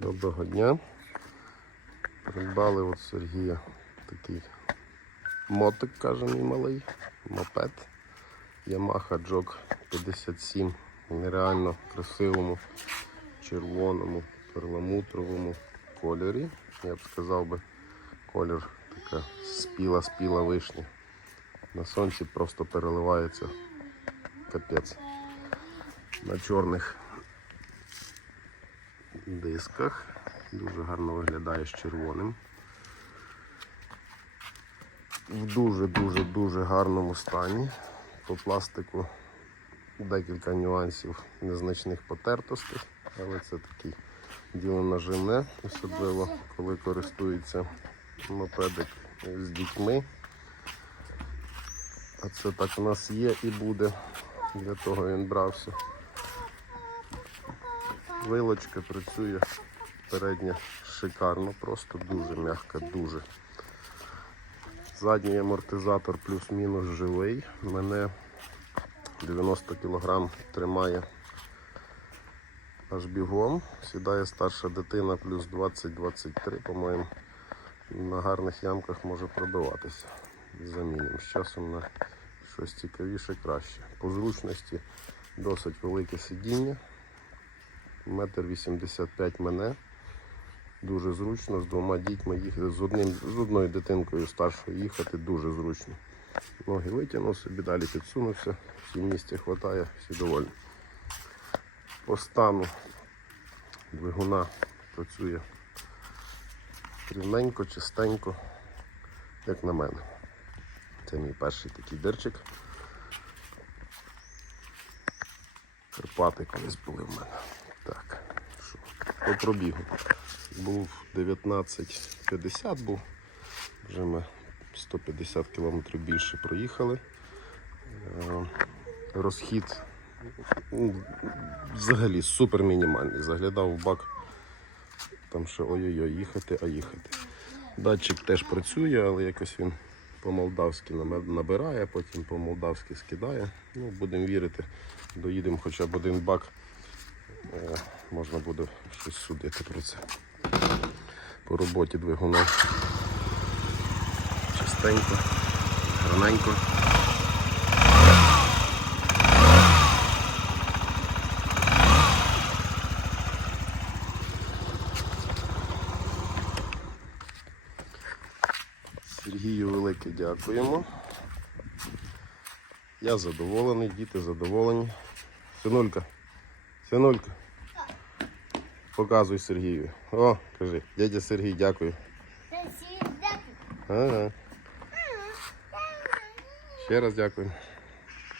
Доброго дня. Придбали от Сергія такий мотик, каже мій малий, мопед. Yamaha Jog 57 в нереально красивому, червоному, перламутровому кольорі. Я б сказав би, колір така спіла-спіла вишня. На сонці просто переливається капець. На чорних дисках. Дуже гарно виглядає з червоним. В дуже-дуже-дуже гарному стані. По пластику декілька нюансів незначних потертостей, але це такий діло наживне, особливо коли користується мопедик з дітьми. А це так у нас є і буде. Для того він брався. Вилочка працює передня шикарно, просто дуже м'яка, дуже. Задній амортизатор плюс-мінус живий. Мене 90 кг тримає аж бігом. Сідає старша дитина плюс 20-23, по-моєму. На гарних ямках може пробиватися. Замінимо. З часом на щось цікавіше краще. По зручності досить велике сидіння. Метр 85 мене. Дуже зручно, з двома дітьми їхати, з, одним, з одною дитинкою старшою їхати дуже зручно. Ноги витягнув собі, далі підсунувся, всі місця вистачає, всі довольні. По стану двигуна працює рівненько, чистенько, як на мене. Це мій перший такий дирчик. Карпати колись були в мене. По пробігу. Був 19,50 був. Вже ми 150 км більше проїхали. Е, Розхід ну, взагалі супер мінімальний. Заглядав в бак, там ще ой-ой-ой, їхати, а їхати. Датчик теж працює, але якось він по-молдавськи набирає, потім по-молдавськи скидає. Ну, будемо вірити, доїдемо хоча б один бак. Е, Можна буде щось судити про це. По роботі двигуна. Чистенько, гарненько. Сергію велике дякуємо. Я задоволений, діти задоволені. Синулька, синулька. Показуй Сергію. О, кажи, дядя Сергій, дякую. Ага. Ще раз дякую.